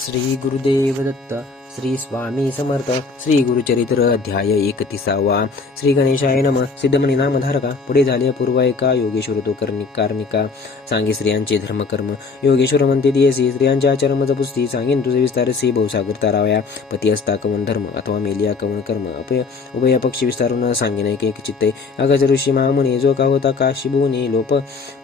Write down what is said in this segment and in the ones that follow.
श्री गुरुदेव दत्त श्री स्वामी समर्थ. श्री गुरुचरित्र अध्याय एकतीसावा. श्री गणेशाय नम. सिद्धमणी नामधारका. पुढे झाले पूर्व एका योगेश्वर तो कर्णिक कार्णिका सांगे स्त्रियांचे धर्मकर्म. योगेश्वर म्हणते दियसी स्त्रियांच्या चरमज पुस्ती. सांगेन तुझे श्री बहुसागर तारावया. पती असता कवन धर्म अथवा मेलिया कवन कर्म. अपय उभय पक्षी विस्तारून सांगेन एक एक चित्ते. अगज ऋषी महामुनी जो का होता काशी भुवनी लोप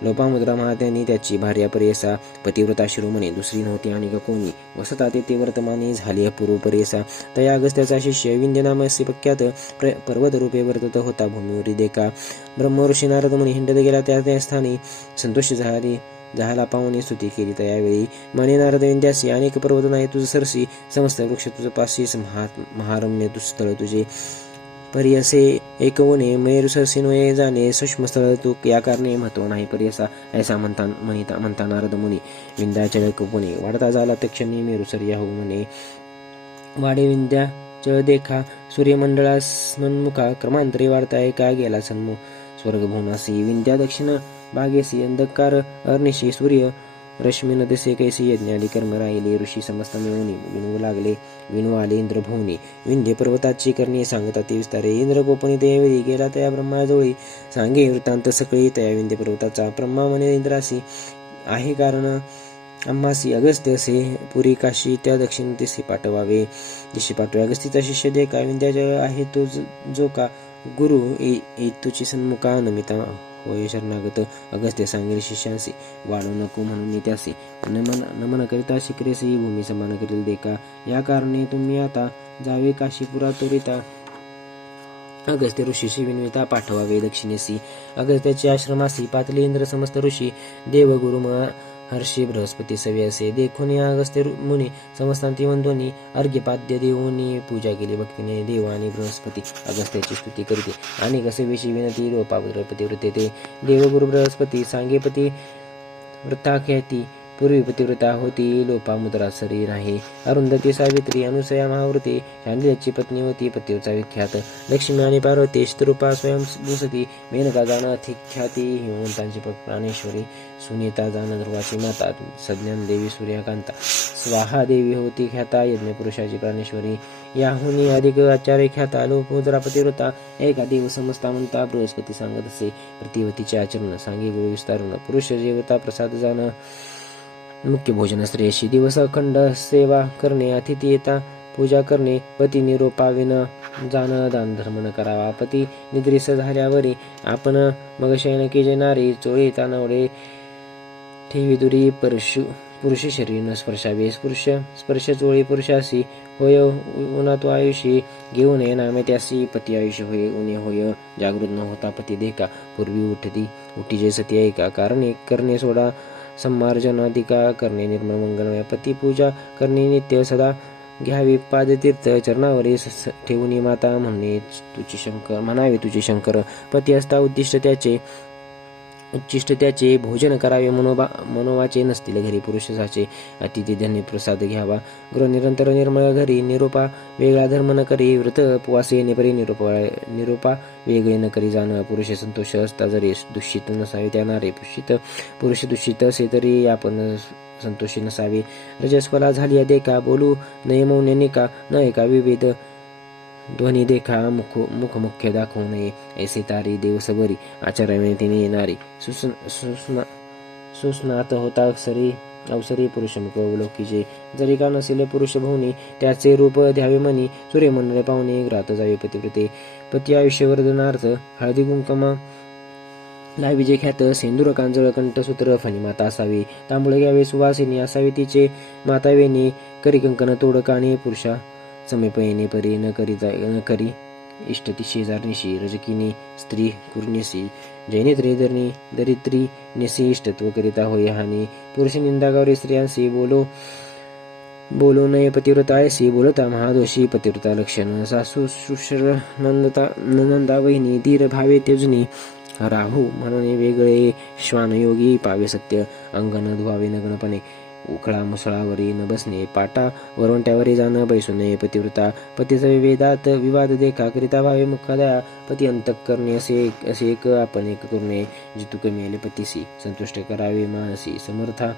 लोपामुद्रा महात्यानी त्याची भार्या परेसा पतिव्रता शिरोमणी दुसरी नव्हती आणि ग कोणी? वसता ते वर्तमानी झाली पूर्व परेसा तया अगस्त्याचा शिष्य विंध्य पक्यात प्र पर्वत रूपे वर्तत होता भूमीवर देका ब्रह्मऋषी नारद मुनी हिंडत गेला त्या त्या स्थानी संतोष झाली. झाला पाहुणे स्तुती केली त्यावेळी मने नारद विंध्यासी अनेक पर्वत नाही तुझं सरसी. समस्त वृक्ष तुझं पाशी महा महारम्य तु स्थळ तुझे. परियसे एकवणे मयूर जाणे. सूक्ष्म स्थळ तू या कारणे महत्त्व नाही परियसा ऐसा म्हणता म्हणता म्हणता नारद मुनी विंध्याचळ कुपुणे वाढता झाला तक्षणी मेरुसर याहू म्हणे. वाडे विंध्या चळ देखा सूर्यमंडळास मन्मुखा क्रमांतरी वाढताय का गेला सन्मुख स्वर्गभुवनासी विंध्या दक्षिण भागेसी अंधकार अर्निशी सूर्य रश्मीन नदसे कैसी यज्ञाली कर्म राहिले ऋषी समस्त मिळून विणू लागले. विणू आले इंद्रभुवनी विंध्य पर्वताची करणी सांगता ते विस्तारे. इंद्र गोपनी त्यावेळी गेला त्या ब्रह्माजवळी. सांगे वृत्तांत सकळी तया विंध्य पर्वताचा ब्रह्मा म्हणे इंद्रासी. आहे कारण अम्मासी अगस्त्य असे पुरी काशी त्या दक्षिण दिसे पाठवावे. दिशे पाठवे अगस्तीचा शिष्य दे का विंध्याजळ आहे तो जो का गुरु ए- तुझी सन्मुखा नमिता होय शरणागत. अगस्त्य सांगेल शिष्यांसी वाढू नको म्हणून त्यासी नमन नमन करिता शिकरेसी भूमी समान करील देखा. या कारणे तुम्ही आता जावे काशीपुरा त्वरिता अगस्त्य ऋषीशी विनविता पाठवावे दक्षिणेसी अगस्त्याचे आश्रमासी पातली इंद्र समस्त ऋषी देवगुरु हर्षी बृहस्पती सवे असे देखोनी अगस्त्य मुनी समस्तांती वंदोनी अर्घ्यपाद्य देवोनी पूजा केली भक्तीने देव आणि बृहस्पती. अगस्त्याची स्तुती करते. आणि कसे विषयी विनती लोपापती वृत्ते ते देवगुरु बृहस्पती सांगेपती वृत्ताख्याती पूर्वी पतिव्रता होती लोपामुद्रा शरीर आहे. अरुंधती सावित्री अनुसया महावृती शांतीची पत्नी होती पतिव्रता विख्यात. लक्ष्मी आणि पार्वती शत्रुपा स्वयं भूसती मेनका जाण अधिक ख्याती हिमवंतांची प्राणेश्वरी सुनीता जाण ध्रुवाची माता सज्ञान देवी सूर्यकांता. स्वाहा देवी होती ख्याता यज्ञपुरुषाची प्राणेश्वरी. याहुनी अधिक आचार्य ख्याता लोपमुद्रा पतिव्रता. एका देव समजता म्हणता बृहस्पती सांगत असे. प्रतिवतीचे आचरण सांगे गुरु विस्तारून पुरुष देवता प्रसाद जाणं. मुख्य भोजन स्त्रियाशी दिवस अखंड सेवा करणे अतिथी येता पूजा करणे पती निरोपाविन जाणं दान धर्म न करावा. पती निद्रिस झाल्यावरी आपण मग शयन केजे नारी चोळी तानवडे ठेवी दुरी परशु पुरुष शरीर न स्पर्शावे. स्पर्श स्पर्श चोळी पुरुषासी होय उन्हा तो आयुषी घेऊन ये नामे त्यासी पती आयुष्य होय उन्हे होय जागृत न होता पती देखा. पूर्वी उठती उठीजे सती ऐका कारण एक करणे सोडा संमार्जनाधिका करणे निर्मळ मंगलमय पती पूजा करणे नित्य सदा घ्यावी. पादतीर्थ चरणावरी ठेवून माता म्हणणे तुझी शंकर म्हणावे तुझे शंकर. पती असता उद्दिष्ट त्याचे. उच्चिष्ट त्याचे भोजन करावे मनोबा मनोवाचे नसतील घरी पुरुषाचे. अतिथी धन्य प्रसाद घ्यावा. गृह निरंतर निर्मळ घरी निरोपा वेगळा धर्म न करी व्रत उपवासे निपरी निरोपा निरोपा वेगळे न करी जाणं. पुरुष संतोष असता जरी दूषित नसावे त्या नारे पुषित. पुरुष दूषित असे तरी आपण संतोषी नसावे. रजस्वला झाली देखा बोलू नये मौन्याने का न एका विविध ध्वनी देखा मुख मुख मुख्य दाखवू नये ऐसे तारी दिवसभरी सबरी तिने येणारी सुस्न सुस्ना सुस्नात होता अक्षरी अवसरी पुरुष मुख अवलोकीचे जरी का नसले पुरुष भवनी त्याचे रूप द्यावे मनी सूर्यमंडळे पाहुणे ग्रात जावे पतिव्रते पती आयुष्य वर्धनार्थ हळदी कुंकमा लाविजे ख्यात सेंदूर कांजळ कंठसूत्र फणी माता असावी तांबुळे घ्यावे सुवासिनी असावी तिचे मातावेनी करी कंकण तोडक आणि पुरुषा समीपयेने परी न करी न करी. इष्टती शेजारणीशी रजकिनी स्त्री कुर्निसी जैनित्री धरणी दरिद्री नेसी इष्टत्व करिता होय हानी पुरुष निंदागावरी स्त्रियांशी बोलो बोलो नये पतिव्रतायसी बोलता महादोषी पतिव्रता लक्षण सासू शुश्र नंदता नंदा वहिनी धीर भावे तेजनी राहू म्हणून वेगळे श्वानयोगी पावे सत्य अंगण धुवावे नग्नपणे. उखळा मुसळावरी न बसणे पाटा वरवंट्यावरी जाणं बैसू नये पतिव्रता पतीचा वेदात विवाद देखा करिता भावे मुखादया पती अंतक करणे असे एक- असे एक आपण एक करणे जितू कमी आले पतीसी संतुष्ट करावे मानसी समर्था.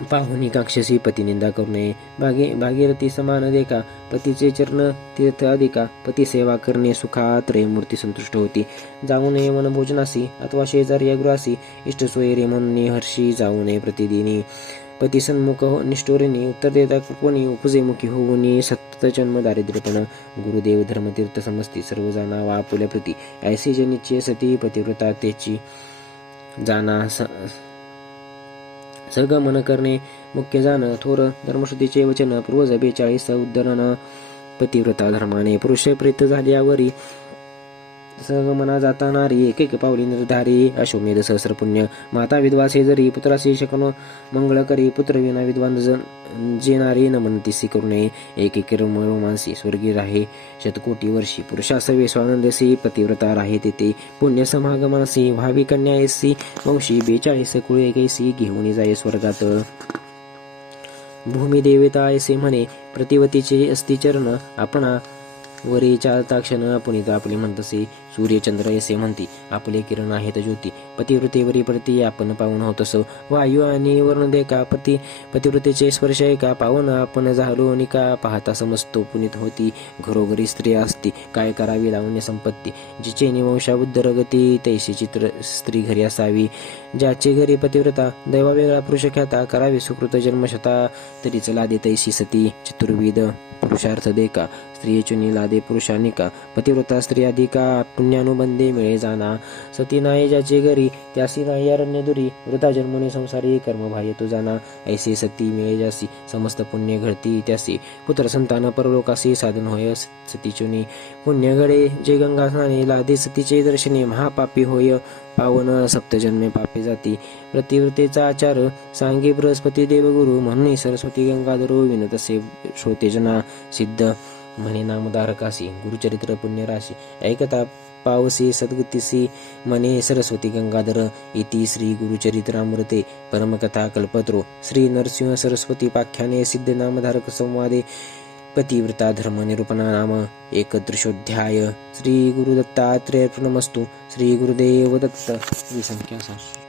पाहुणी काक्षसी पतिनिंदा करू नये भागी भागीरथी समान देखा पतीचे चरण तीर्थ अधिका पती सेवा करणे सुखात्रय मूर्ती संतुष्ट होती. जाऊ नये मन भोजनासी अथवा शेजारी गृहासी इष्ट सोयरे म्हणून हर्षी जाऊ नये प्रतिदिनी. पती सन्मुख हो- निष्ठुरिणी उत्तर देता कृपणी उपजेमुखी होऊनी सतत जन्म दारिद्र्यपण. गुरुदेव धर्मतीर्थ समजती सर्व जाणा वा आपुल्या प्रती. ऐसी जनिचे सती पतिव्रता त्याची जाणा स- सगमन करणे मुख्य जाण थोर धर्मश्रुतीचे वचन पूर्वज बेचाळीस उद्धरण. पतिव्रता धर्माने पुरुष प्रेत झाल्यावरी सहगमना जाताना रे एक एक पावली निर्धारी. अश्वमेध सहस्र पुण्य माता विधवा जरी पुत्रासी शकनो मंगळ करी पुत्र विना विद्वान जन जे नारी करू नये. एक एक रोमांसी स्वर्गी राहे. शतकोटी वर्षी पुरुषासवे स्वानंदसी पतिव्रता राहे तेथे. पुण्य समागमासी भावी कन्या एसी वंशी बेचाळीस कुळे कैसी घेऊन जाई स्वर्गात. भूमिदेवता ऐसे म्हणे प्रतिवतीचे अस्थिचरण आपणा वरी ताक्षण क्षण पुनित आपले म्हणतसे सूर्यचंद्र असे म्हणती आपले किरण आहेत ज्योती पतिव्रतेवरी प्रती आपण पाहून होत असो. वायू आणि वर्ण देखा पती पतिवृत्तीचे स्पर्श एका पाहून आपण झालो निका पाहता समजतो. पुनीत होती घरोघरी स्त्री असती काय करावी लावण्य संपत्ती. जिचे निवंशा रगती गती तैशी चित्र स्त्री घरी असावी. ज्याचे घरी पतिव्रता दैवा वेगळा पुरुष ख्याता करावी सुकृत जन्मशता तरीच लादे तैशी सती चतुर्विध पुरुषार्थ देका स्त्री चुनी लादे पुरुषानिका पतिव्रता स्त्री अधिका पुण्यानुबंधे मिळे जाना. सती नाही ज्याचे घरी त्यासी नाही अरण्य दुरी वृथा जन्मने संसारी कर्मबाह्य तो जाना. ऐसे सती मिळे जासी समस्त पुण्य घडती त्यासी. पुत्र संतान परलोकासी साधन होय सतीचुनी पुण्य घडे जे गंगा स्नाने लादे सतीचे दर्शने महापापी होय पावन सप्तजन्मे पापे जाती. प्रतिव्रतेचा आचार सांगे बृहस्पती देवगुरु म्हणून सरस्वती गंगाधरो विनतसे श्रोतेजना सिद्ध म्हणे नामधारकासी गुरुचरित्र पुण्यराशी. ऐकता पावसे सद्गतीसी मने सरस्वती गंगाधर इति श्री गुरुचरित्रामृते परमकथा कल्पत्रो श्री नरसिंह सरस्वती पाख्याने सिद्ध नामधारक संवादे पतिव्रता धर्म निरूपणा नाम एकत्रिशोध्याय श्री गुरुदत्तात्रेय प्रणमस्तु श्री गुरुदेव दत्त ही संख्या